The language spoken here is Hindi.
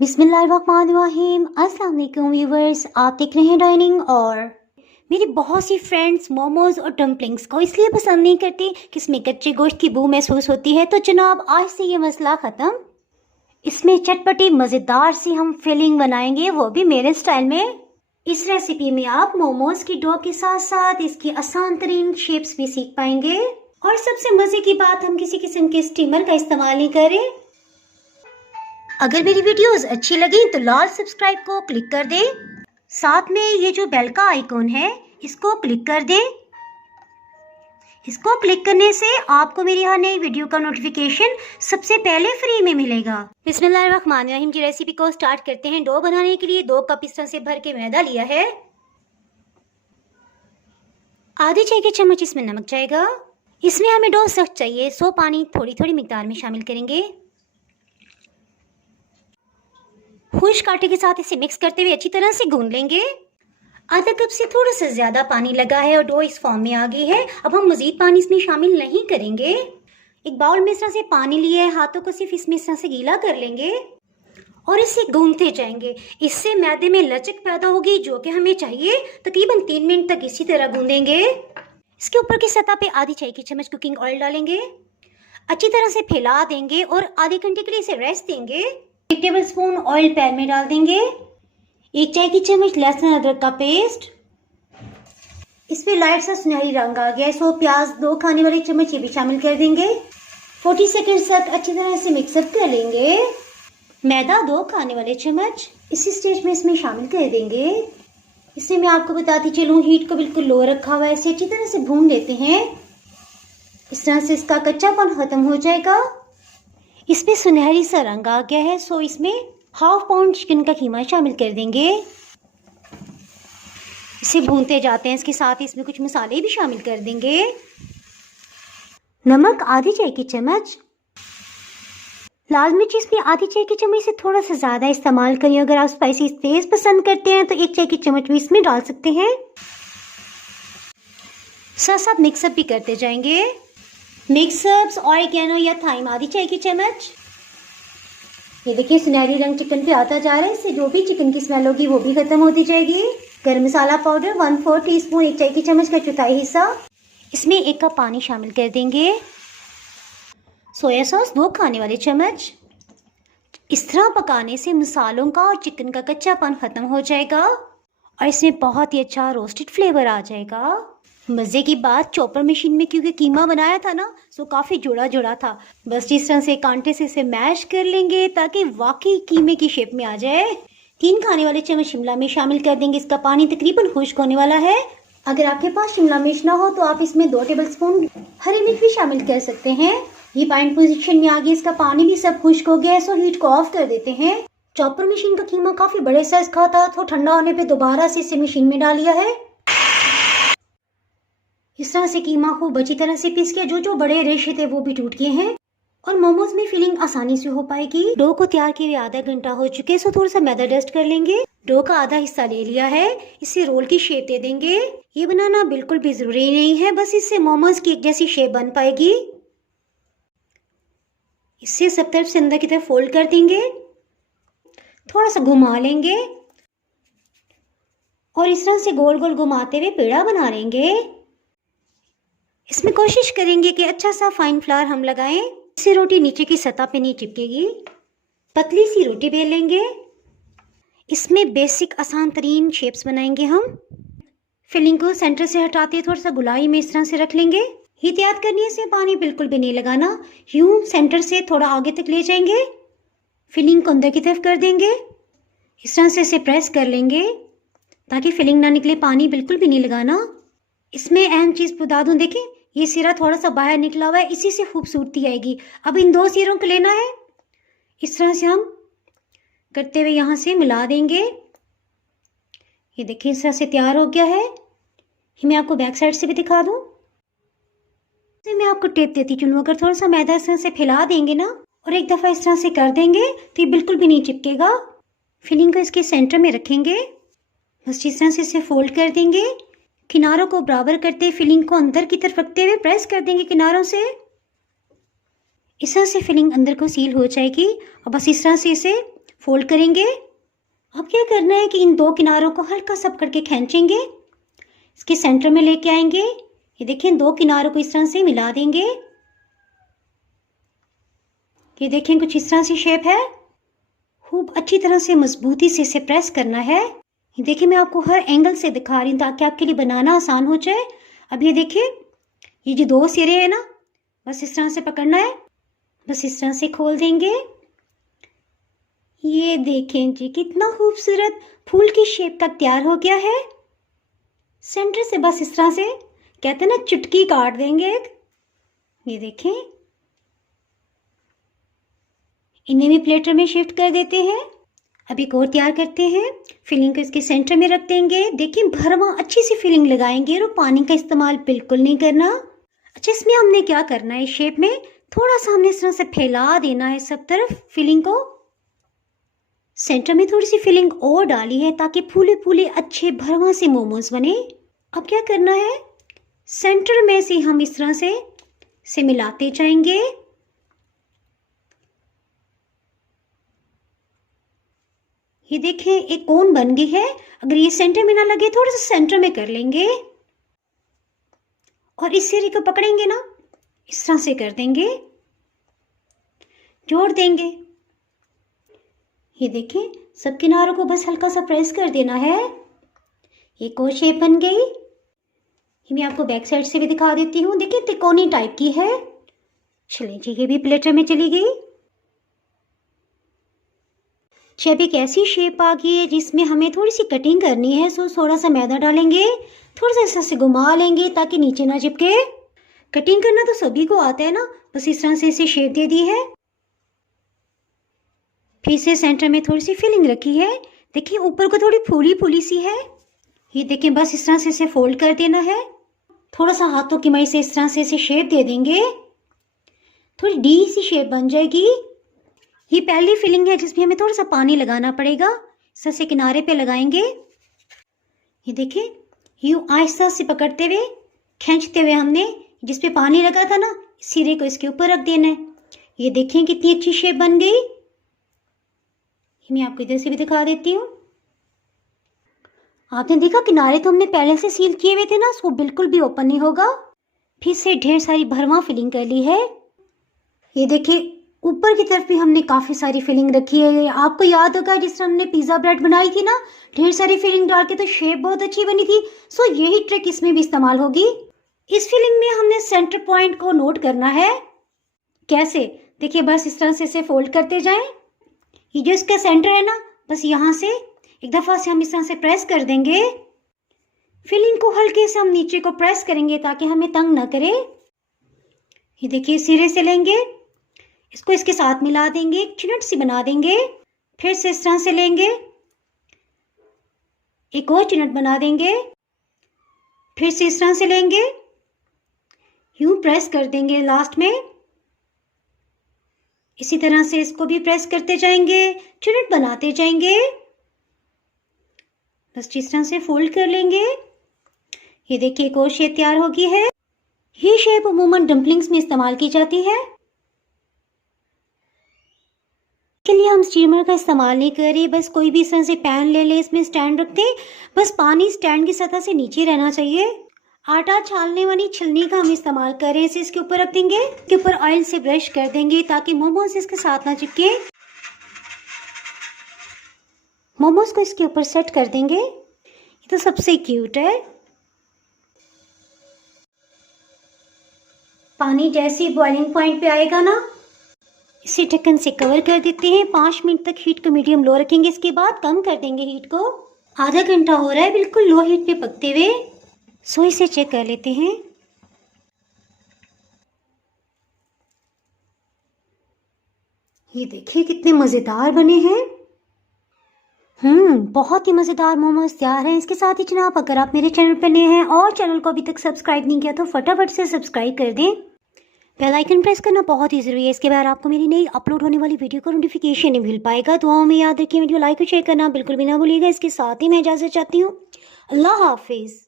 बिस्मिल्लाहिर्रहमानिर्रहीम। अस्सलाम वालेकुम व्यूवर्स, आप देख रहे हैं डाइनिंग। और मेरी बहुत सी फ्रेंड्स मोमोज़ और डम्पलिंग्स को इसलिए पसंद नहीं करती कि इसमें कच्चे गोश्त की बू महसूस होती है। तो जनाब, आज से ये मसला ख़त्म। इसमें चटपटी मज़ेदार सी हम फिलिंग बनाएंगे, वो भी मेरे स्टाइल में। इस रेसिपी में आप मोमोज़ की डो के साथ साथ इसकी आसान तरीन शेप्स भी सीख पाएंगे। और सबसे मज़े की बात, हम किसी किस्म के स्टीमर का इस्तेमाल नहीं करें। अगर मेरी वीडियोस अच्छी लगी तो लाल सब्सक्राइब को क्लिक कर दें। साथ में ये जो बेल का आइकॉन है इसको क्लिक कर दें। इसको क्लिक करने से आपको मेरी हर नई वीडियो का नोटिफिकेशन सबसे पहले फ्री में मिलेगा। बिस्मिल्लाहिर्रहमानिर्रहीम की रेसिपी को स्टार्ट करते हैं। डो बनाने के लिए 2 कप इस तरह से भर के मैदा लिया है। आधे चाय के चम्मच इसमें नमक जाएगा। इसमें हमें डो सख्त चाहिए, सो पानी थोड़ी थोड़ी मिकदार में शामिल करेंगे। खुश्क आटे के साथ इसे मिक्स करते हुए अच्छी तरह से गूंद लेंगे। आधा कप से थोड़ा सा ज्यादा पानी लगा है और डो इस फॉर्म में आ गई है। अब हम मजीद पानी इसमें शामिल नहीं करेंगे। एक बाउल में इस तरह से पानी लिया है, हाथों को सिर्फ इसमें इस तरह से गीला कर लेंगे और इसे गूंदते जाएंगे। इससे मैदे में लचक पैदा होगी जो कि हमें चाहिए। तकरीबन 3 मिनट तक इसी तरह गूंदेंगे। इसके ऊपर की सतह पे आधी चाय की चम्मच कुकिंग ऑयल डालेंगे, अच्छी तरह से फैला देंगे और आधे घंटे के लिए इसे रेस्ट देंगे। 1 टेबल स्पून ऑयल पैन में डाल देंगे। 1 चाय की चम्मच लहसुन अदरक का पेस्ट। इसमें लाइट सा सुनहरी रंग आ गया है, सो प्याज 2 खाने वाले चम्मच ये भी शामिल कर देंगे। 40 सेकंड तक अच्छी तरह से मिक्सअप कर लेंगे। मैदा 2 खाने वाले चम्मच इसी स्टेज में इसमें शामिल कर देंगे। इससे मैं आपको बताती चलूँ, हीट को बिल्कुल लो रखा हुआ है। इसे अच्छी तरह से भून लेते हैं। इस तरह से इसका कच्चापन खत्म हो जाएगा। इसमें सुनहरी सा रंग आ गया है, सो इसमें 1/2 पाउंड चिकन का कीमा शामिल कर देंगे। इसे भूनते जाते हैं। इसके साथ इसमें कुछ मसाले भी शामिल कर देंगे। नमक आधी चाय की चम्मच, लाल मिर्च इसमें आधी चाय की चम्मच से थोड़ा सा ज़्यादा इस्तेमाल करिए। अगर आप स्पाइसी तेज पसंद करते हैं तो 1 चाय की चम्मच भी इसमें डाल सकते हैं। साथ साथ मिक्सअप भी करते जाएंगे। मिक्सअप्स ऑरिगेनो या थाइम आधी चाय की चम्मच। ये देखिए सुनहरी रंग चिकन पे आता जा रहा है। इससे जो भी चिकन की स्मेल होगी वो भी खत्म होती जाएगी। गरम मसाला पाउडर 1/4 टीस्पून, 1 चाय की चम्मच का चौथाई हिस्सा। इसमें 1 कप पानी शामिल कर देंगे। सोया सॉस 2 खाने वाले चम्मच। इस तरह पकाने से मसालों का और चिकन का कच्चापन खत्म हो जाएगा और इसमें बहुत ही अच्छा रोस्टेड फ्लेवर आ जाएगा। मज़े की बात, चॉपर मशीन में क्योंकि कीमा बनाया था ना, सो काफ़ी जुड़ा जुड़ा था। बस इस तरह से कांटे से इसे मैश कर लेंगे ताकि वाकई कीमे की शेप में आ जाए। 3 खाने वाले चम्मच शिमला मिर्च शामिल कर देंगे। इसका पानी तकरीबन खुश्क होने वाला है। अगर आपके पास शिमला मिर्च ना हो तो आप इसमें 2 टेबल स्पून हरी मिर्च भी शामिल कर सकते हैं। ये पॉइंट पोजीशन में आ गई। इसका पानी भी सब खुश्क हो गया है, सो हीट को ऑफ कर देते हैं। चॉपर मशीन का कीमा काफ़ी बड़े साइज का था, तो ठंडा होने पर दोबारा से इसे मशीन में डाल लिया है। इस तरह से कीमा को अच्छी तरह से पीस के जो बड़े रेशे थे वो भी टूट गए हैं और मोमोज में फिलिंग आसानी से हो पाएगी। डो को तैयार किए हुए आधा घंटा हो चुके, सो थोड़ा सा मैदा डस्ट कर लेंगे। डो का आधा हिस्सा ले लिया है, इसे रोल की शेप दे देंगे। ये बनाना बिल्कुल भी जरूरी नहीं है, बस इससे मोमोज की एक जैसी शेप बन पाएगी। इसे सब तरफ से अंदर की तरफ फोल्ड कर देंगे, थोड़ा सा घुमा लेंगे और इस तरह से गोल गोल घुमाते हुए पेड़ा बना लेंगे। इसमें कोशिश करेंगे कि अच्छा सा फाइन फ्लावर हम लगाएं, इससे रोटी नीचे की सतह पे नहीं चिपकेगी। पतली सी रोटी बेल लेंगे। इसमें बेसिक आसान तरीन शेप्स बनाएंगे हम। फिलिंग को सेंटर से हटाते थोड़ा सा गुलाई में इस तरह से रख लेंगे। एहतियात करने से पानी बिल्कुल भी नहीं लगाना, यूं सेंटर से थोड़ा आगे तक ले जाएंगे। फिलिंग को अंदर की तरफ कर देंगे। इस तरह से इसे प्रेस कर लेंगे ताकि फिलिंग ना निकले। पानी बिल्कुल भी नहीं लगाना। इसमें अहम चीज़ बता दूं, देखें ये सिरा थोड़ा सा बाहर निकला हुआ है, इसी से खूबसूरती आएगी। अब इन 2 सिरों को लेना है, इस तरह से हम करते हुए यहाँ से मिला देंगे। ये देखिए इस तरह से तैयार हो गया है। ये मैं आपको बैक साइड से भी दिखा दूं। मैं आपको टेप देती चलूँ। अगर थोड़ा सा मैदा इस तरह से फैला देंगे ना और एक दफ़ा इस तरह से कर देंगे तो ये बिल्कुल भी नहीं चिपकेगा। फिलिंग को इसके सेंटर में रखेंगे, बस इस तरह से इसे फोल्ड कर देंगे। किनारों को बराबर करते फिलिंग को अंदर की तरफ रखते हुए प्रेस कर देंगे किनारों से। इस तरह से फिलिंग अंदर को सील हो जाएगी और बस इस तरह से इसे फोल्ड करेंगे। अब क्या करना है कि इन दो किनारों को हल्का सा पकड़ के खींचेंगे, इसके सेंटर में लेके आएंगे। ये देखिए दो किनारों को इस तरह से मिला देंगे। ये देखें कुछ इस तरह से शेप है। खूब अच्छी तरह से मजबूती से इसे प्रेस करना है। ये देखिए मैं आपको हर एंगल से दिखा रही हूँ ताकि आपके लिए बनाना आसान हो जाए। अब ये देखिए ये जो दो सिरे हैं ना, बस इस तरह से पकड़ना है, बस इस तरह से खोल देंगे। ये देखें जी कितना खूबसूरत फूल की शेप का तैयार हो गया है। सेंटर से बस इस तरह से कहते हैं ना चुटकी काट देंगे एक। ये देखें इन्हें भी प्लेटर में शिफ्ट कर देते हैं। अब एक और तैयार करते हैं। फिलिंग को इसके सेंटर में रख देंगे। देखिए भरवा अच्छी सी फिलिंग लगाएंगे और पानी का इस्तेमाल बिल्कुल नहीं करना। अच्छा इसमें हमने क्या करना है, शेप में थोड़ा सा हमने इस तरह से फैला देना है सब तरफ फिलिंग को। सेंटर में थोड़ी सी फिलिंग और डाली है ताकि फूले फूले अच्छे भरवा से मोमोज बने। अब क्या करना है, सेंटर में से हम इस तरह से इसे मिलाते जाएंगे। ये देखें एक कोन बन गई है। अगर ये सेंटर में ना लगे थोड़ा सा सेंटर में कर लेंगे और इस सिरे को पकड़ेंगे ना, इस तरह से कर देंगे, जोड़ देंगे। ये देखें सब किनारों को बस हल्का सा प्रेस कर देना है। एक और शेप बन गई। ये मैं आपको बैक साइड से भी दिखा देती हूँ। देखिए त्रिकोणी टाइप की है। चलिए जी ये भी प्लेटर में चली गई। जब एक ऐसी शेप आ गई है जिसमें हमें थोड़ी सी कटिंग करनी है, सो थोड़ा सा मैदा डालेंगे, थोड़ा सा ऐसे घुमा लेंगे ताकि नीचे ना चिपके। कटिंग करना तो सभी को आता है ना, बस इस तरह से इसे शेप दे दी है। फिर से सेंटर में थोड़ी सी फिलिंग रखी है। देखिए ऊपर को थोड़ी फूली फूली सी है। ये देखिए बस इस तरह से इसे फोल्ड कर देना है। थोड़ा सा हाथों की मदद से इस तरह से इसे शेप दे देंगे, थोड़ी डी सी शेप बन जाएगी। ये पहली फिलिंग है जिसमें हमें थोड़ा सा पानी लगाना पड़ेगा। इस तरह से किनारे पे लगाएंगे। ये देखिए यूं आहिस्ता से पकड़ते हुए खींचते हुए हमने जिस पे पानी लगा था ना, सिरे को इसके ऊपर रख देना है। ये देखें कितनी अच्छी शेप बन गई। मैं आपको इधर से भी दिखा देती हूँ। आपने देखा किनारे तो हमने पहले से सील किए हुए थे ना, उसको बिल्कुल भी ओपन नहीं होगा। फिर से ढेर सारी भरवा फिलिंग कर ली है। ये देखिए ऊपर की तरफ भी हमने काफी सारी फिलिंग रखी है। आपको याद होगा जिस तरह हमने पिज्जा ब्रेड बनाई थी ना, ढेर सारी फिलिंग डाल के तो शेप बहुत अच्छी बनी थी। सो यही ट्रिक इसमें भी इस्तेमाल होगी। इस फिलिंग में हमने सेंटर पॉइंट को नोट करना है। कैसे, देखिए बस इस तरह से इसे फोल्ड करते जाएं। ये जो इसका सेंटर है ना, बस यहाँ से एक दफा से हम इस तरह से प्रेस कर देंगे। फिलिंग को हल्के से हम नीचे को प्रेस करेंगे ताकि हमें तंग ना करे। ये देखिए सिरे से लेंगे, इसको इसके साथ मिला देंगे, एक चुनट सी बना देंगे। फिर से इस तरह से लेंगे, एक और चुनट बना देंगे। फिर से इस तरह से लेंगे, यूं प्रेस कर देंगे लास्ट में। इसी तरह से इसको भी प्रेस करते जाएंगे, चुनट बनाते जाएंगे। बस इस तरह से फोल्ड कर लेंगे। ये देखिए एक और शेप तैयार हो गई है। ये शेप अमूमन डम्पलिंग्स में इस्तेमाल की जाती है। के लिए हम स्टीमर का इस्तेमाल नहीं कर रहे, बस कोई भी इस तरह से पैन ले ले, इसमें स्टैंड रख दें। बस पानी स्टैंड की सतह से नीचे रहना चाहिए। आटा छानने वाली छलनी का हम इस्तेमाल कर रहे हैं, इसे इसके ऊपर रख देंगे। इसके ऊपर ऑयल से ब्रश कर देंगे ताकि मोमोज इसके साथ ना चिपके। मोमोज को इसके ऊपर सेट कर देंगे। ये तो सबसे क्यूट है। पानी जैसे ही बॉइलिंग पॉइंट पे आएगा ना, इसे ढक्कन से कवर कर देते हैं। 5 मिनट तक हीट को मीडियम लो रखेंगे, इसके बाद कम कर देंगे हीट को। आधा घंटा हो रहा है बिल्कुल लो हीट पे पकते हुए। सो इसे चेक कर लेते हैं। ये देखिए कितने मज़ेदार बने हैं। बहुत ही मज़ेदार मोमोज तैयार हैं। इसके साथ ही जनाब अगर आप मेरे चैनल पर नए हैं और चैनल को अभी तक सब्सक्राइब नहीं किया तो फटाफट से सब्सक्राइब कर दें। बेल आइकन प्रेस करना बहुत ही ज़रूरी है, इसके बाद आपको मेरी नई अपलोड होने वाली वीडियो का नोटिफिकेशन नहीं मिल पाएगा। दुआओं में याद रखिए, वीडियो लाइक और शेयर करना बिल्कुल भी ना भूलिएगा। इसके साथ ही मैं इजाज़त चाहती हूँ। अल्लाह हाफिज़।